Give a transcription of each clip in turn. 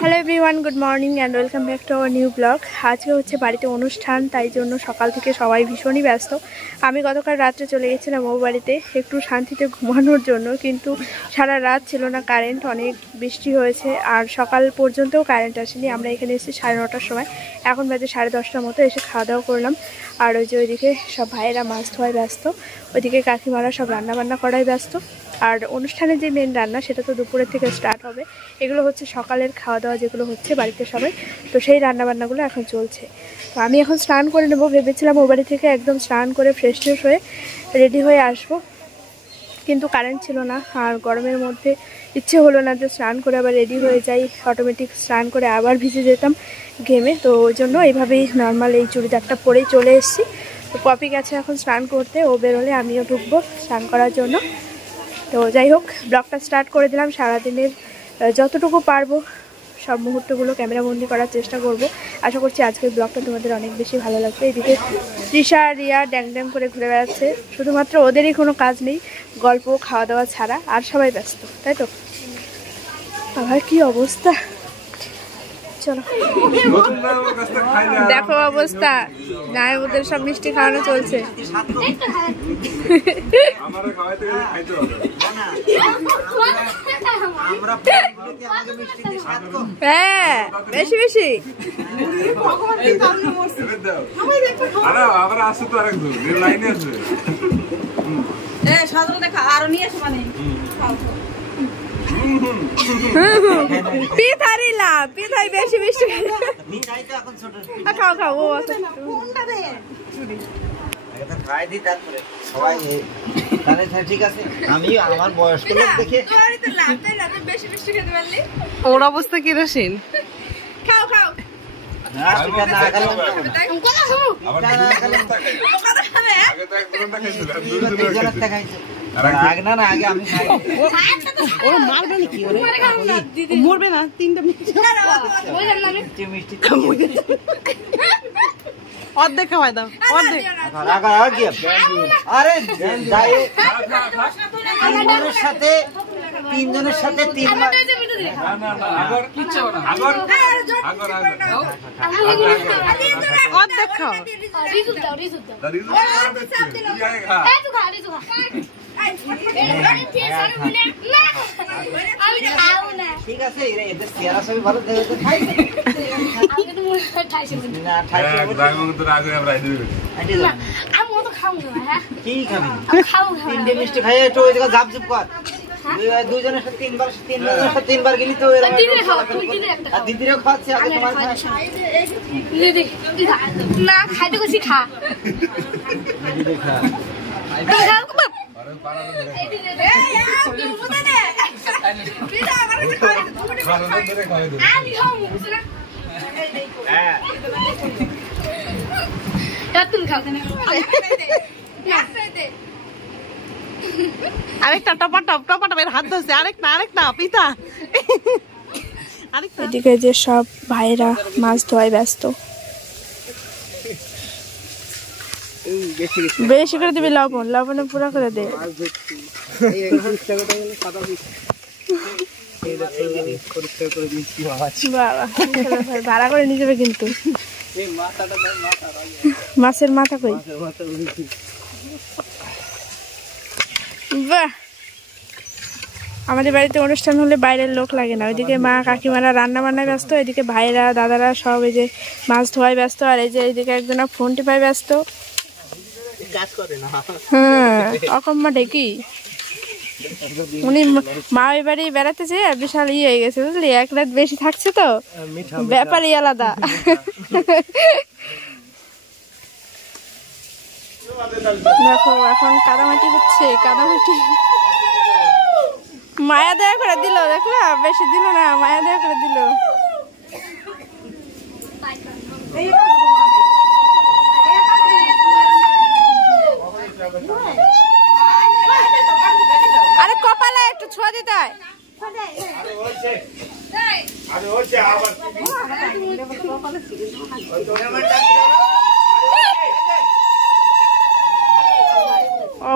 Hello everyone, good morning and welcome back to our new blog. আজকে হচ্ছে বাড়িতে অনুষ্ঠান, তাই জন্য সকাল থেকে সবাই ভীষণই ব্যস্ত। আমি গতকাল রাত্রে চলে গেছিলাম ও বাড়িতে একটু শান্তিতে ঘুমানোর জন্য, কিন্তু সারা রাত ছিল না কারেন্ট, অনেক বৃষ্টি হয়েছে আর সকাল পর্যন্তও কারেন্ট আসেনি। আমরা এখানে এসেছি 9:30টার সময়, এখন বাজে 10:30টার মতো। এসে খাওয়া দাওয়া করলাম আর ওই যে ওইদিকে সব ভাইয়েরা মাছ ধোয়ায় ব্যস্ত, ওইদিকে কাকিমারা সব রান্নাবান্না করায় ব্যস্ত। আর অনুষ্ঠানের যে মেন রান্না সেটা তো দুপুরের থেকে স্টার্ট হবে। এগুলো হচ্ছে সকালের খাওয়া দাওয়া যেগুলো হচ্ছে বাড়িতে সবাই, তো সেই রান্নাবান্নাগুলো এখন চলছে। তো আমি এখন স্নান করে নেবো, ভেবেছিলাম ও বাড়ি থেকে একদম স্নান করে ফ্রেশ ট্রেশ হয়ে রেডি হয়ে আসবো, কিন্তু কারেন্ট ছিল না আর গরমের মধ্যে ইচ্ছে হলো না যে স্নান করে আবার রেডি হয়ে যাই, অটোমেটিক স্নান করে আবার ভিজে যেতাম ঘেমে। তো ওই জন্য এইভাবেই নর্মাল এই চুড়িদারটা পরেই চলে এসেছি। তো পপি গেছে এখন স্নান করতে, ও বেরোলে আমিও ঢুকবো স্নান করার জন্য। তো যাই হোক, ব্লগটা স্টার্ট করে দিলাম। সারাদিনের যতটুকু পারবো সব মুহূর্তগুলো ক্যামেরাবন্দি করার চেষ্টা করব। আশা করছি আজকের ব্লগটা তোমাদের অনেক বেশি ভালো লাগবে। এদিকে তৃষা রিয়া ড্যাং ড্যাং করে ঘুরে বেড়াচ্ছে, শুধুমাত্র ওদেরই কোনো কাজ নেই, গল্প খাওয়া দাওয়া ছাড়া, আর সবাই ব্যস্ত, তাই তো? আবার কি অবস্থা, চলো দেখো অবস্থা। না, ওদের সব মিষ্টি খাওয়ানো চলছে। হ্যাঁ, বেশি বেশি পিঠারিলা পিঠাই বেশি বেশি খাও খাও। ও ঠিক আছে, আমি আমার বয়স্ক লোক দেখে ওর অবস্থা কিরকম। খাও খাও। মরবে না, 3টা মিষ্টি অর্ধেক খাওয়াই দাও, অর্ধেক। আরে তিনজনের সাথে 3বার অর্ধেক খাও। ঠিক আছে, এদের চেহারা সবই ভালো দেখে কি খাবি? 3টে মিষ্টি খাই একটু ওই জায়গা ঝাপ ঝুপ কর। দুজনের সাথে 3বার গেলি তো দিদিরও খাওয়াচ্ছি আগে তোমার না খাইতে গেছি খা আরেকটা টপাটপ টপাটপের হাত ধরছে, আরেকটা পিতা। এদিকে যে সব ভাইরা মাছ ধোয়ায় ব্যস্ত। বেশি করে দিবি লবণ, লবণে পুরো করে দে। ভাড়া করে নিয়ে যাবে কিন্তু। মাছের মাথা কই? বাহ, আমাদের বাড়িতে অনুষ্ঠান হলে বাইরের লোক লাগে না। ওইদিকে মা কাকিমারা রান্না বান্নায় ব্যস্ত, এদিকে ভাইরা দাদারা সব এই যে মাছ ধোয়ায় ব্যস্ত, আর এই যে এইদিকে একজনা ফোন টিপায় ব্যস্ত। হ্যাঁ, অকম্মা ডেকি উনি মা ওই বাড়ি বেড়াতে যেয়ে বিশাল ইয়ে হয়ে গেছে, বুঝলি? 1 রাত বেশি থাকছে তো, ব্যাপারই আলাদা। দেখো এখন কাদামাটি হচ্ছে, কাদামাটি। মায়া দয়া করে দিল, দেখলা? বেশি দিল না, মায়া দয়া করে দিল। আরে কপালে একটু ছোঁয়া দিতে হয়।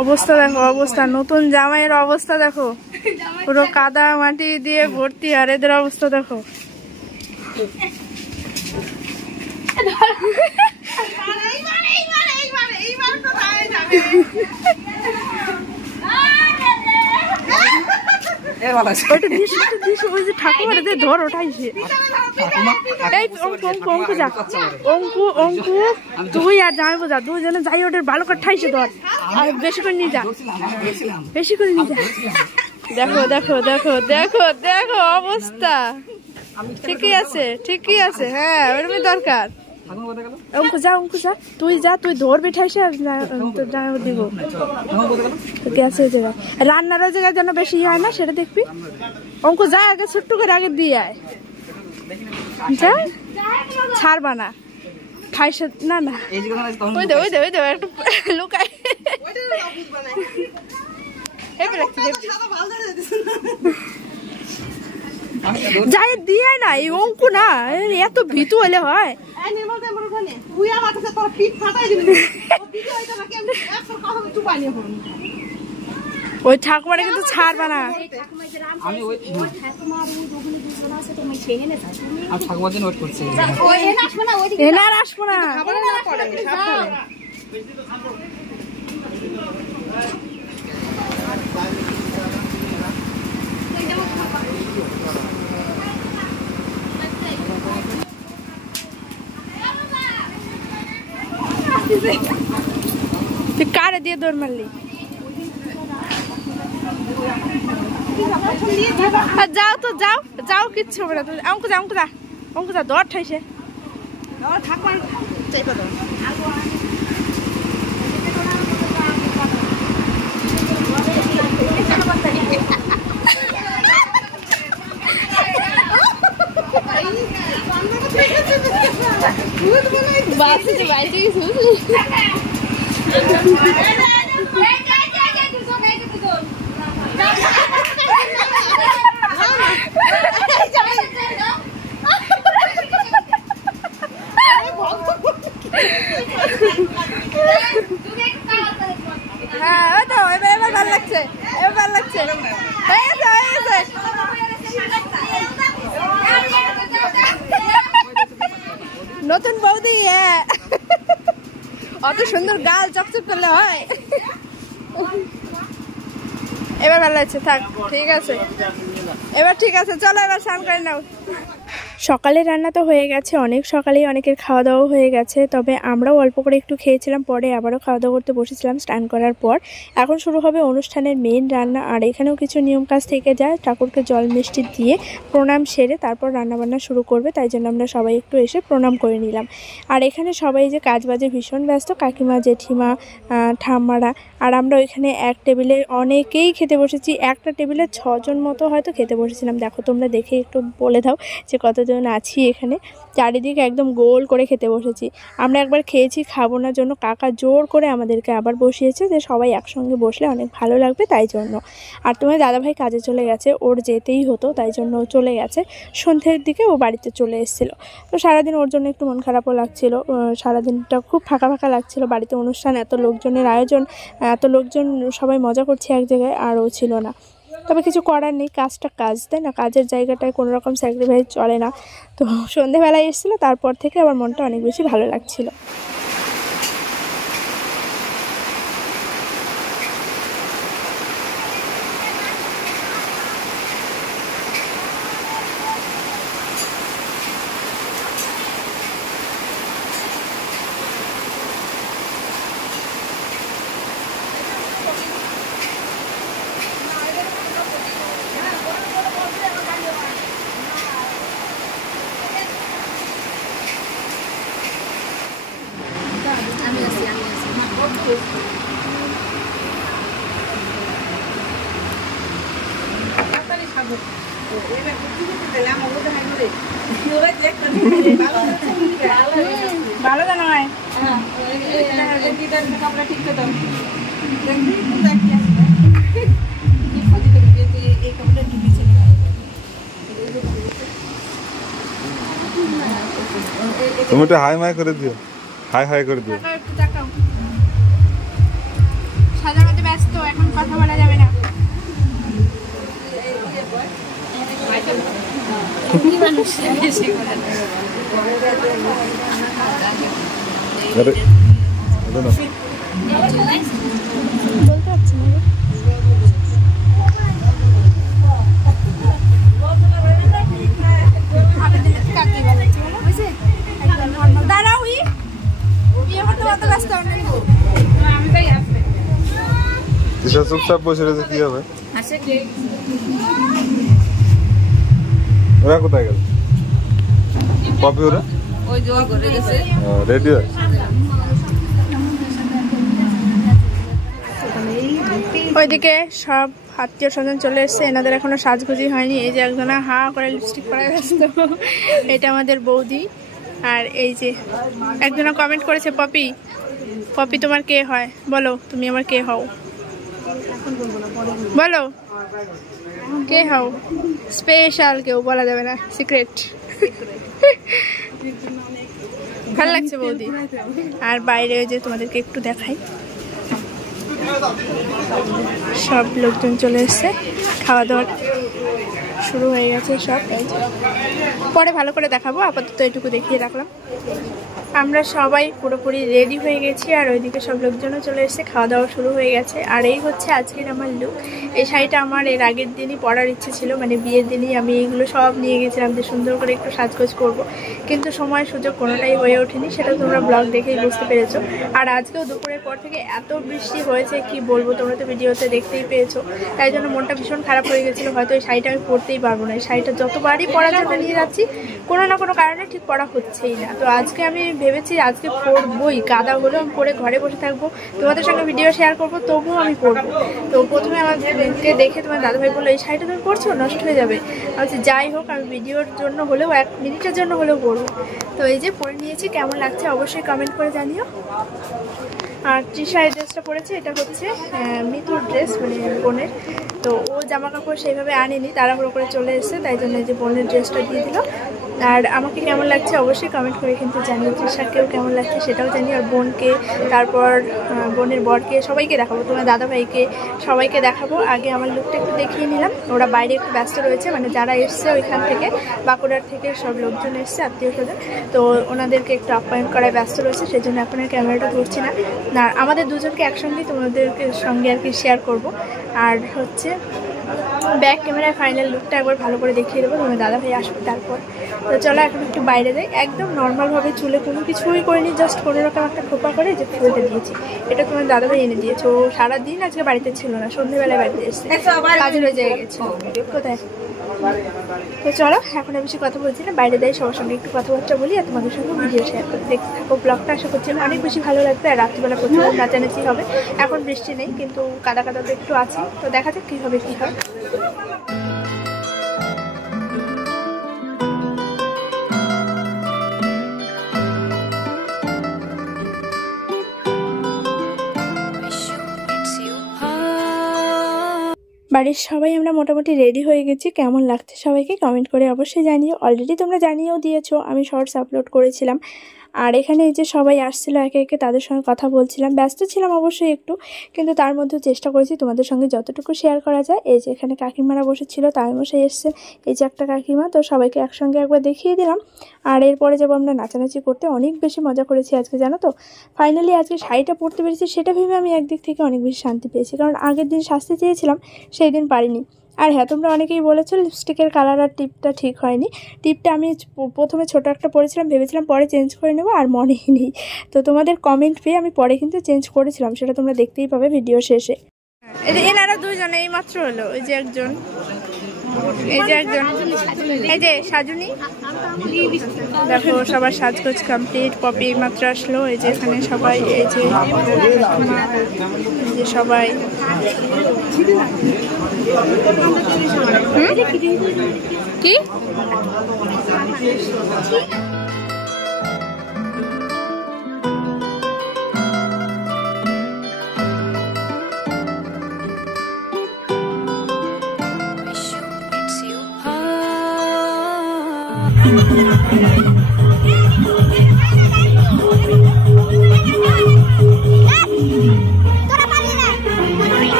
অবস্থা দেখো, অবস্থা নতুন জামাইয়ের অবস্থা দেখো, পুরো কাদা মাটি দিয়ে ভর্তি। আর এদের অবস্থা দেখো। ধর ওঠাইছে অঙ্কু অঙ্কু তুই আর জামাই বোঝা দুজনে যাই ওদের ভালো করে ঠাইছে ধর, আর বেশি করে নিয়ে যা, বেশি করে নিয়ে যা। দেখো দেখো দেখো দেখো দেখো অবস্থা। ঠিকই আছে, ঠিকই আছে। হ্যাঁ ওরকমই দরকার। অঙ্কু যা, অঙ্কু যা, তুই যা, তুই ধরবি ঠাইছে তোর জামাই দিব। গ্যাসে জায়গায় রান্নার জায়গায় যেন বেশি হয় না সেটা দেখবি। অঙ্কু যা, আগে ছোট্ট করে আগে দিয়ে আয়, যা, ছাড়বা না ঠাইছে। না না ওই দে ওই দে ওই দে একটা লুকায় যাই দিয়ে না। এই অঙ্কু না এত ভীতু হলে হয়। ওই ঠাকুমারে কিন্তু ছাড়বা না। এনার আসবো না। তুই কারে দিয়ে দৌড় মারলি? যাও তো যাও, যাও কিচ্ছু হবে না। তুমি অঙ্ক যা, অঙ্ক যা, অঙ্ক যা, দৌড় ঠাইছে। হ্যাঁ তো এবার ভালো লাগছে, এবার ভালো লাগছে। নতুন বৌদি অত সুন্দর গাল চকচক করলে হয়। এবার ভালো লাগছে, থাক ঠিক আছে, এবার ঠিক আছে। চলো এবার স্নান করে নাও। সকালে রান্না তো হয়ে গেছে, অনেক সকালেই অনেকের খাওয়া দাওয়া হয়ে গেছে। তবে আমরাও অল্প করে একটু খেয়েছিলাম, পরে আবারও খাওয়া দাওয়া করতে বসেছিলাম স্নান করার পর। এখন শুরু হবে অনুষ্ঠানের মেইন রান্না। আর এখানেও কিছু নিয়ম কাজ থেকে যায়, ঠাকুরকে জল মিষ্টি দিয়ে প্রণাম সেরে তারপর রান্নাবান্না শুরু করবে। তাই জন্য আমরা সবাই একটু এসে প্রণাম করে নিলাম। আর এখানে সবাই যে কাজ বাজে ভীষণ ব্যস্ত, কাকিমা, জেঠিমা, ঠাম্মারা। আর আমরা ওইখানে এক টেবিলে অনেকেই খেতে বসেছি, একটা টেবিলে 6 জন মতো হয়তো খেতে বসেছিলাম। দেখো তোমরা দেখে একটু বলে দাও যে কতজন আছি এখানে। চারিদিকে একদম গোল করে খেতে বসেছি। আমরা একবার খেয়েছি, খাবো না জন্য কাকা জোর করে আমাদেরকে আবার বসিয়েছে যে সবাই একসঙ্গে বসলে অনেক ভালো লাগবে, তাই জন্য। আর তোমার দাদাভাই কাজে চলে গেছে, ওর যেতেই হতো তাই জন্য ও চলে গেছে। সন্ধ্যের দিকে ও বাড়িতে চলে এসেছিলো। তো সারাদিন ওর জন্য একটু মন খারাপও লাগছিল, সারাদিনটা খুব ফাঁকা ফাঁকা লাগছিল। বাড়িতে অনুষ্ঠান, এত লোকজনের আয়োজন, এত লোকজন, সবাই মজা করছে এক জায়গায়, আর ও ছিল না। তবে কিছু করার নেই, কাজটা কাজ, তাই না? কাজের জায়গাটায় কোনো রকম স্যাক্রিফাইস চলে না। তো সন্ধেবেলায় এসেছিলো, তারপর থেকে আমার মনটা অনেক বেশি ভালো লাগছিল। ভালো জানাই এই তুমি একটু হাই মাই করে দিও, হাই হাই করে দিও। সাধারণত ব্যস্ত, এখন কথা বলা যাবে না। বলতে পারছি না। চুপচাপ বসে রয়েছে, কি হবে? ওরা কোথায় গেল? কপি ওরা রেডি হয়। ওইদিকে সব আত্মীয় স্বজন চলে এসছে, এনাদের এখনো সাজগুজি হয়নি। এই যে একজনা হা করে লিপস্টিক পরায় ব্যস্ত, এটা আমাদের বৌদি। আর এই যে একজনা কমেন্ট করেছে, পপি পপি তোমার কে হয় বলো, তুমি আমার কে হও বলো, কে হও? স্পেশাল কেউ বলা যাবে না, সিক্রেট। ভালো লাগছে বৌদি। আর বাইরে যে তোমাদেরকে একটু দেখাই, সব লোকজন চলে এসছে, খাওয়া দাওয়া শুরু হয়ে গেছে সব। পরে ভালো করে দেখাবো, আপাতত এটুকু দেখিয়ে রাখলাম। আমরা সবাই পুরোপুরি রেডি হয়ে গেছি, আর ওইদিকে সব লোকজনও চলে এসেছে, খাওয়া দাওয়া শুরু হয়ে গেছে। আর এই হচ্ছে আজকের আমার লুক। এই শাড়িটা আমার এর আগের দিনই পরার ইচ্ছে ছিল, মানে বিয়ের দিনই আমি এইগুলো সব নিয়ে গেছিলাম যে সুন্দর করে একটু সাজগোজ করব, কিন্তু সময় সুযোগ কোনোটাই হয়ে ওঠেনি, সেটা তোমরা ব্লগ দেখেই বুঝতে পেরেছো। আর আজকেও দুপুরের পর থেকে এত বৃষ্টি হয়েছে কি বলবো, তোমরা তো ভিডিওতে দেখতেই পেয়েছো, তাই জন্য মনটা ভীষণ খারাপ হয়ে গেছিলো। হয়তো এই শাড়িটা আমি পরতেই পারবো না। এই শাড়িটা যতবারই পরার জন্য নিয়ে যাচ্ছি, কোনো না কোনো কারণে ঠিক পরা হচ্ছেই না। তো আজকে আমি ভেবেছি আজকে পরবই, কাদা হলেও আমি পরে ঘরে বসে থাকবো, তোমাদের সঙ্গে ভিডিও শেয়ার করবো, তবুও আমি পরবো। তো প্রথমে আমাদেরকে দেখে তোমার দাদাভাই বললো, এই শাড়িটা তুমি পরছো, নষ্ট হয়ে যাবে। আমি বলছি যাই হোক, আমি ভিডিওর জন্য হলেও 1 মিনিটের জন্য হলেও পরবো। তো এই যে পরে নিয়েছি, কেমন লাগছে অবশ্যই কমেন্ট করে জানিও। আর তৃষা এই ড্রেসটা পরেছে, এটা হচ্ছে মিতুর ড্রেস, মানে বোনের। তো ও জামা কাপড় সেইভাবে আনেনি, তাড়াহুড়ো করে চলে এসেছে, তাই জন্য এই যে বোনের ড্রেসটা দিয়ে দিল। আর আমাকে কেমন লাগছে অবশ্যই কমেন্ট করে কিন্তু জানিও, তৃষাকেও কেমন লাগছে সেটাও জানি। আর বোনকে, তারপর বোনের বরকে, সবাইকে দেখাবো, তোমার দাদাভাইকে, সবাইকে দেখাবো। আগে আমার লুকটা একটু দেখিয়ে নিলাম। ওরা বাইরে একটু ব্যস্ত রয়েছে, মানে যারা এসছে ওইখান থেকে, বাঁকুড়ার থেকে সব লোকজন এসছে, আত্মীয় স্বজন, তো ওনাদেরকে একটু আপ্যায়ন করায় ব্যস্ত রয়েছে, সেই জন্য এখন আর ক্যামেরাটা ধরছি না। আর আমাদের দুজনকে একসঙ্গেই তোমাদেরকে সঙ্গে আর কি শেয়ার করব। আর হচ্ছে ব্যাক ক্যামেরায় ফাইনাল লুকটা একবার ভালো করে দেখিয়ে দেবো, তোমার দাদাভাই আসবে তারপর। তো চলো এখন একটু বাইরে যাই। একদম নর্মালভাবে, চুলে কোনো কিছুই করিনি, জাস্ট কোনো রকম একটা খোপা করে যে ফুলটা দিয়েছি, এটা তোমার দাদাভাই এনে দিয়েছে। ও সারাদিন আজকে বাড়িতে ছিল না, সন্ধ্যেবেলায় বাড়িতে এসছে, কাজের হয়ে যায় গেছে। কোথায়? তো চলো এখন আর বেশি কথা বলছি না, বাইরে যাই, সবার সঙ্গে একটু কথাবার্তা বলি, আর তোমাদের সঙ্গে ভিডিও শেয়ার করে দেখতে থাকো। ব্লগটা আশা করছি অনেক বেশি ভালো লাগবে। আর রাত্রিবেলা প্রচুর নাচানাচি হবে, এখন বৃষ্টি নেই, কিন্তু কাদা কাদা তো একটু আছে। তো দেখা যাক কী হবে কী হয়। বাড়ির সবাই আমরা মোটামুটি রেডি হয়ে গেছি। কেমন লাগছে সবাইকে কমেন্ট করে অবশ্যই জানিও। অলরেডি তোমরা জানিয়েও দিয়েছো, আমি শর্টস আপলোড করেছিলাম। আর এখানে এই যে সবাই আসছিলো একে একে, তাদের সঙ্গে কথা বলছিলাম, ব্যস্ত ছিলাম অবশ্যই একটু, কিন্তু তার মধ্যেও চেষ্টা করেছি তোমাদের সঙ্গে যতটুকু শেয়ার করা যায়। এই যে এখানে কাকিমারা বসেছিল, তাইমশাই এসছে, এই যে একটা কাকিমা, তো সবাইকে একসঙ্গে একবার দেখিয়ে দিলাম। আর এরপরে যাবো আমরা নাচানাচি করতে। অনেক বেশি মজা করেছি আজকে, জানো তো। ফাইনালি আজকে শাড়িটা পরতে পেরেছি, সেটা ভেবে আমি একদিক থেকে অনেক বেশি শান্তি পেয়েছি, কারণ আগের দিন সাজতে চেয়েছিলাম, সেই দিন পারিনি। আর হ্যাঁ, তোমরা অনেকেই বলেছো লিপস্টিকের কালার আর টিপটা ঠিক হয়নি। টিপটা আমি প্রথমে ছোটো একটা পরেছিলাম, ভেবেছিলাম পরে চেঞ্জ করে নেবো, আর মনেই নেই। তো তোমাদের কমেন্ট পেয়ে আমি পরে কিন্তু চেঞ্জ করেছিলাম, সেটা তোমরা দেখতেই পাবে ভিডিও শেষে। এই যে এনারা দুইজন এই মাত্র হলো, এই যে একজন, এই যে একজন, এই যে সাজুনি। দেখো সবার সাজগোজ কমপ্লিট, পপি এই মাত্র আসলো। এই যে এখানে সবাই, এই যে সবাই কি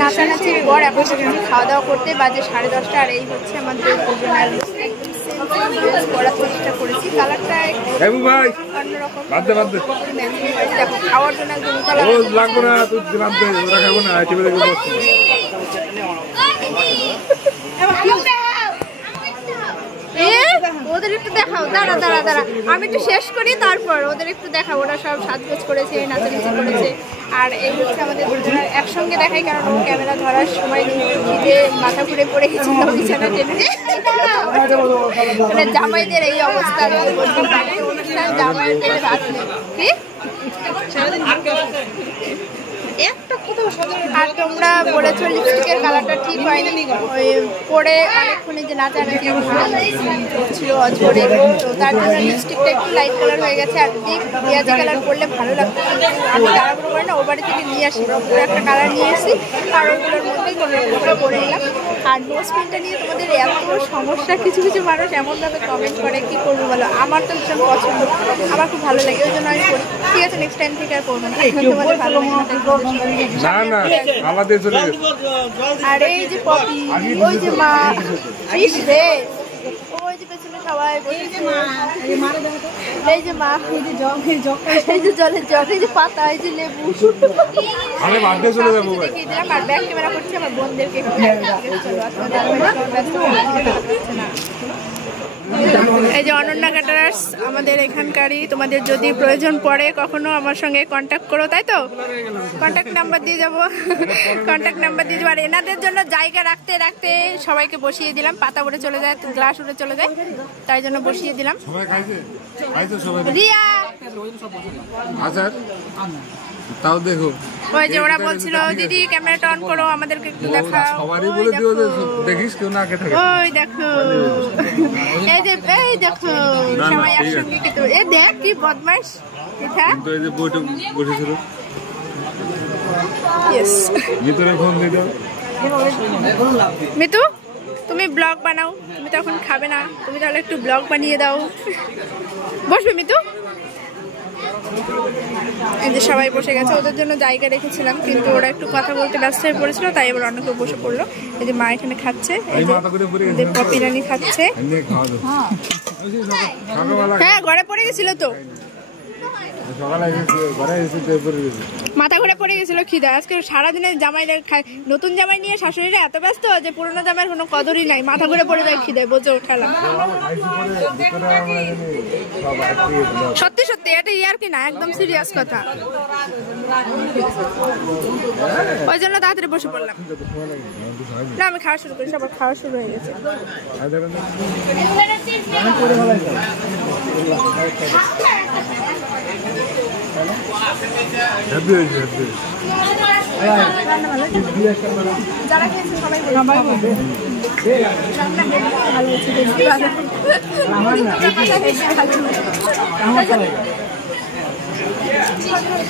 নাচানাচির পর এখন সেখানে খাওয়া দাওয়া করতে বাজে 10:30 আর এই হচ্ছে আমাদের দুজনের করার চেষ্টা করেছি। কালারটা অন্যরকম, দেখো খাওয়ার জন্য একদম ওদের একটু দেখাও, দাঁড়া দাঁড়া দাঁড়া আমি একটু শেষ করি তারপর ওদের একটু দেখাও। ওরা সব সাজগোজ করেছে, নাচানাচি করেছে। আর এই হচ্ছে আমাদের দুজনের একসঙ্গে দেখাই, কারণ ও ক্যামেরা ধরার সময় খিদে মাথা ঘুরে পড়ে গেছিল বিছানা টেনে। মানে জামাইদের এই অবস্থা, অনুষ্ঠান জামাইয়ের পেটে ভাত নেই। আর তোমরা বলেছো লিপস্টিকের কালারটা ঠিক হয়নি, ওই পরে অনেকক্ষণে যে নাচানাচি ছিল অজরে, তো তার জন্য লিপস্টিকটা একটু লাইট কালার হয়ে গেছে। আর ডিপ পেঁয়াজি কালার করলে ভালো লাগতো, আমি তাড়াহুড়ো করে না ও বাড়ি থেকে নিয়ে আসি, পুরো একটা কালার নিয়ে আসি আর ওইগুলোর মধ্যেই কোনো করে নিলাম। আর নোজ পেনটা নিয়ে তোমাদের এত সমস্যা, কিছু কিছু মানুষ এমনভাবে কমেন্ট করে, কি করবো বলো। আমার তো ভীষণ পছন্দ, আমার খুব ভালো লাগে, ওই জন্য আমি করি। ঠিক আছে, নেক্সট টাইম থেকে আর করবো না, তোমাদের ভালো লাগে না। আর এই যে পপি, ওই যে মা, ওই যে পেছনে সবাই বসেছে, এই যে মা, এই যে জলের জগ, এই যে পাতা, এই যে লেবু, দেখিয়ে দিলাম। আর ব্যাক ক্যামেরা করছি আমার বোনদেরকে। চলো এই যে অনন্যা ক্যাটারার্স আমাদের এখানকারই, তোমাদের যদি প্রয়োজন পড়ে কখনো আমার সঙ্গে কন্ট্যাক্ট করো, তাই তো? কন্ট্যাক্ট নাম্বার দিয়ে যাবো, কন্ট্যাক্ট নাম্বার দিয়ে যাবো। আর এনাদের জন্য জায়গা রাখতে রাখতে সবাইকে বসিয়ে দিলাম, পাতা উড়ে চলে যায়, গ্লাস উড়ে চলে যায়, তাই জন্য বসিয়ে দিলাম। রিয়া তাও দেখো, ওই যে ওরা বলছিল দিদি ক্যামেরাটা অন করো, আমাদেরকে একটু দেখাও। সবারই বলে দিও যে দেখিস কেউ না কেটে। ওই দেখো, এই যে এই দেখো সবাই একসঙ্গে খেতে। এ দেখ কি বদমাশ এটা। কিন্তু এই যে বইটা বসেছিল, ইয়েস ভিতরে ফোন দিয়ে দাও। মিতু তুমি ব্লগ বানাও, তুমি তো এখন খাবে না, তুমি তাহলে একটু ব্লগ বানিয়ে দাও। বসবে মিতু। এই যে সবাই বসে গেছে, ওদের জন্য জায়গা রেখেছিলাম কিন্তু ওরা একটু কথা বলতে ব্যস্ত হয়ে পড়েছিল, তাই এবার অন্য কেউ বসে পড়লো। এই যে মা এখানে খাচ্ছে, এই যে পপি রানী খাচ্ছে। হ্যাঁ ঘরে পড়ে গেছিল তো, মাথা ঘুরে পড়ে গেছিল খিদা। আজকে সারাদিনে জামাইরা খায়, নতুন জামাই নিয়ে শাশুড়িরা এত ব্যস্ত যে পুরোনো জামাইয়ের কোনো কদরই নাই, মাথা ঘুরে পড়ে যায় খিদে, বোঝে উঠালাম। সত্যি সত্যি এটা ইয়ার কি না, একদম সিরিয়াস কথা। ওই জন্য তাড়াতাড়ি বসে পড়লাম। না আমি খাওয়া শুরু করি, সবার খাওয়া শুরু হয়ে গেছে। যারা খেয়েছে সবাই বলবে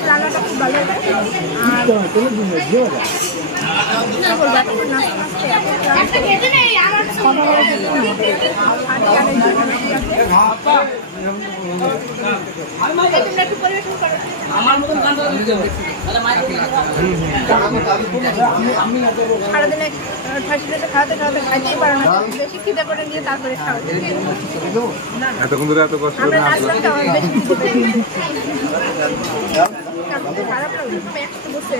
রান্নাটা খুব ভালো। সারাদিনে খাওয়াতে খাওয়াতে খাইতেই পারো না, বেশি খিদে করে নিয়ে তারপরে খাওয়াতে। এতক্ষণ ধরে এত কষ্ট করে খারাপ লাগবে, একসাথে বসে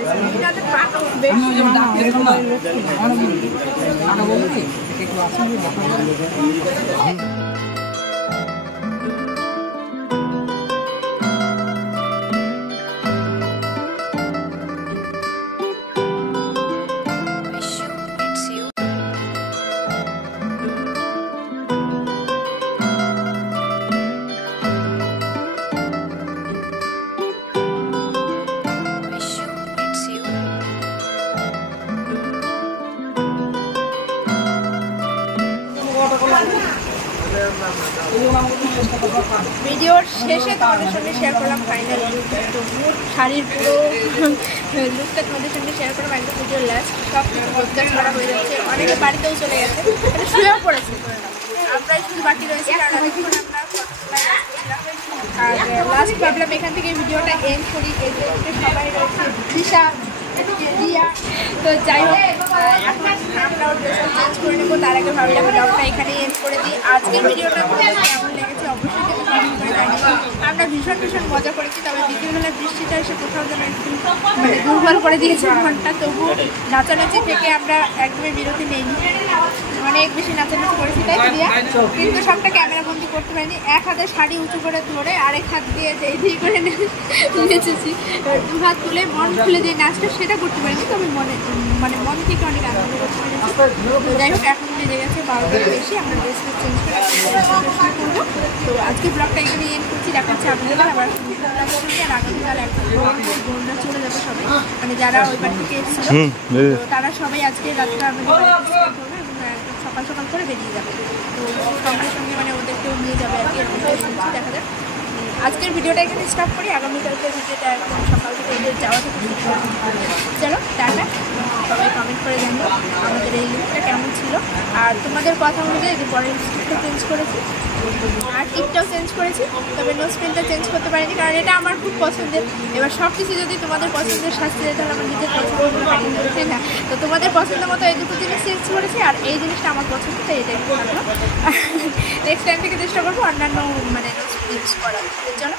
ভিডিওর শেষে তোমাদের সঙ্গে শেয়ার করলাম ফাইনাল শাড়ির পুরো লুকটা তোমাদের সঙ্গে শেয়ার করলাম। একদম ভিডিও লাস্ট সব কিছু গোছগাছ করা হয়ে যাচ্ছে, অনেকে বাড়িতেও চলে গেছে, এটা শুয়েও পড়েছে, আমরাই শুধু বাকি রয়েছি। কারণ অনেকক্ষণ আমরা আর লাস্ট ভাবলাম এখান থেকে ভিডিওটা এন্ড করি। এই যে সবাই রয়েছে, দিশা রিয়া, তো যাই হোক এখন আমরা ড্রেসটা চেঞ্জ করে নেবো, তার আগে ভাবলাম ব্লগটা এখানেই এন্ড করে দিই। আজকের ভিডিওটা তোমাদের কেমন লেগেছে অবশ্যই কিন্তু কমেন্ট করে জানিও। আমরা ভীষণ ভীষণ মজা করেছি, তবে বিকেলবেলা বৃষ্টিটা এসে কোথাও যেন একটু মানে দুর্বল করে দিয়েছে ঘন্টা, তবু নাচানাচি থেকে আমরা একদমই বিরতি নেইনি, অনেক বেশি নাচানাচি করেছি, তাই রিয়া? কিন্তু সবটা ক্যামেরা বন্দি করতে পারিনি। এক হাতে শাড়ি উঁচু করে ধরে আরেক হাত দিয়ে এই করে নেচেছি, দু হাত তুলে মন খুলে যে নাচটা সেটা করতে পারিনি, তবে মন থেকে অনেক আনন্দ করতে পেরেছি। তো যাই হোক এখন বেজে গেছে 12টার বেশি, আমরা ড্রেসটা চেঞ্জ করে করবো। তো আজকে ব্লগটা এখানে এন্ড করছি, দেখা হচ্ছে আগামীকাল আবার আর আগামীকাল একদম বোনরা চলে যাবে সবাই, মানে যারা ওই বাড়ি থেকে এসেছিল তারা সবাই আজকে রাতটা আমাদের করবে এবং সকাল সকাল করে বেরিয়ে যাবে। তো সঙ্গে সঙ্গে মানে ওদেরকেও নিয়ে যাবে আর কি, দেখা যাক। আজকের ভিডিওটা এখানে স্টপ করি, আগামীকালকের ভিডিওটা একদম সকাল থেকে ওদের যাওয়া থেকে চলো টাটা। সবাই কমেন্ট করে জানিও আমাদের এই লুকটা কেমন ছিল। আর তোমাদের কথা অনুযায়ী যে পরের স্টিকটা চেঞ্জ করেছি আর টিপটাও চেঞ্জ করেছি, তবে নোজ পেনটা চেঞ্জ করতে পারিনি কারণ এটা আমার খুব পছন্দের। এবার সব কিছু যদি তোমাদের পছন্দের শাস্তি দেয় তাহলে আমার নিজের পছন্দ করতে পারি না, তাই না? তো তোমাদের পছন্দ মতো এই দুটো জিনিস চেঞ্জ করেছি, আর এই জিনিসটা আমার পছন্দ, তাই এটা একটু থাকলো। নেক্সট টাইম থেকে চেষ্টা করবো অন্যান্য মানে নোজ পেন ইউজ করার। চলো।